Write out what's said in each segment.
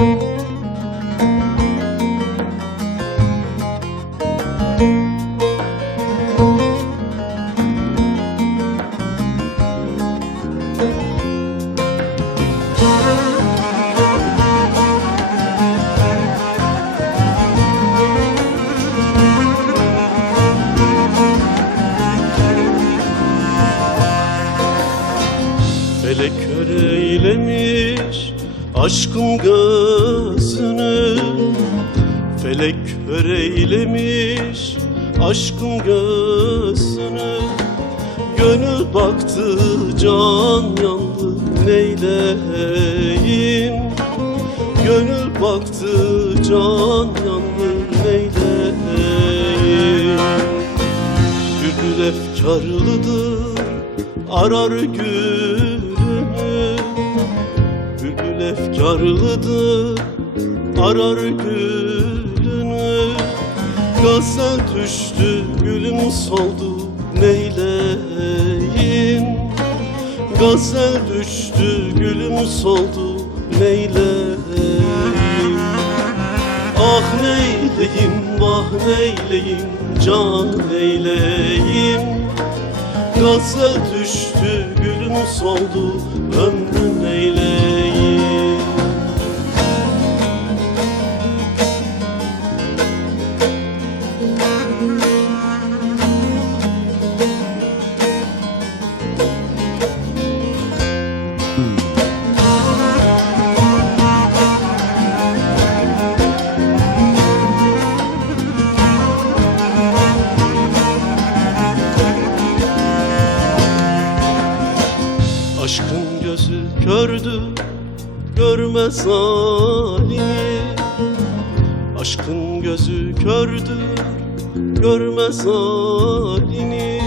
Felek kör eylemiş aşkın gözünü, felek kör eylemiş aşkın gözünü. Gönül baktı can yandı neyleyim, gönül baktı can yandı neyleyim. Bülbül efkarlıdır arar gülünü, bülbül efkarlıdır arar gülünü. Gazel düştü gülüm soldu neyleyim, gazel düştü gülüm soldu neyleyim. Ah neyleyim vah neyleyim can neyleyim, gazel düştü gülüm soldu ömrüm neyleyim. Aşkın gözü kördü, görmez halini. Aşkın gözü kördü, görmez halini.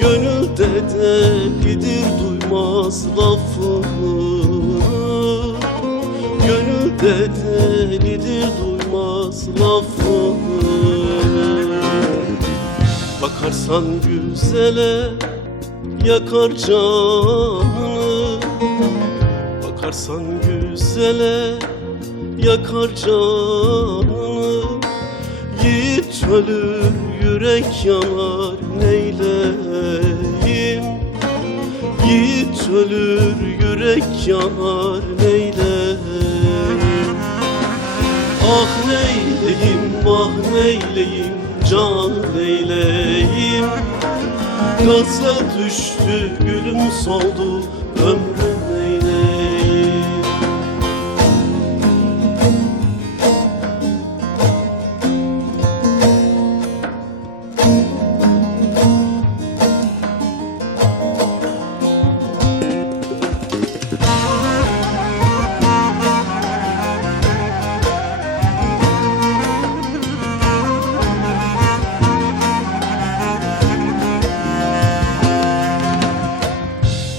Gönülde delidir, duymaz lafını. Gönülde delidir, duymaz lafını. Bakarsan güzele yakar canını, bakarsan güzele yakar canını. Yiğit ölür yürek yanar neyleyim, yiğit ölür yürek yanar neyleyim. Ah neyleyim vah neyleyim can neyleyim, gazel düştü gülüm soldu ömrüm neyleyim.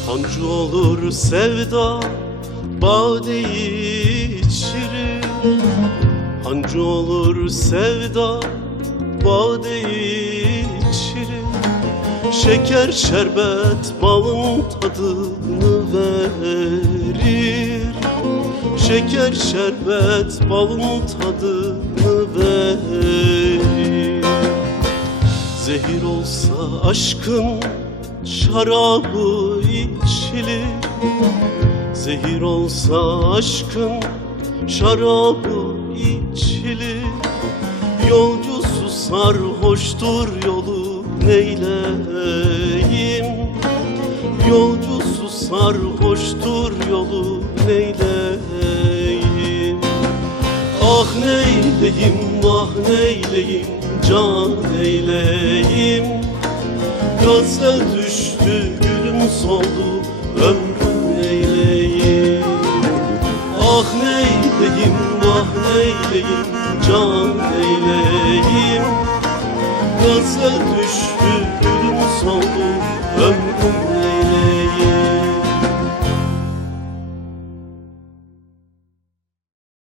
Hancı olur sevda badeyi içirir, hancı olur sevda badeyi içirir. Şeker şerbet balın tadını verir, şeker şerbet balın tadını verir. Zehir olsa aşkın şarabı içilir, zehir olsa aşkın şarabı içilir. Yolcusu sarhoştur yolu neyleyim, yolcusu sarhoştur yolu neyleyim. Ah neyleyim vah neyleyim can neyleyim, gazel düştü gülüm soldu ömrüm neyleyim. Ah neyleyim vah neyleyim can neyleyim, gazel düştü gülüm soldu ömrüm neyleyim.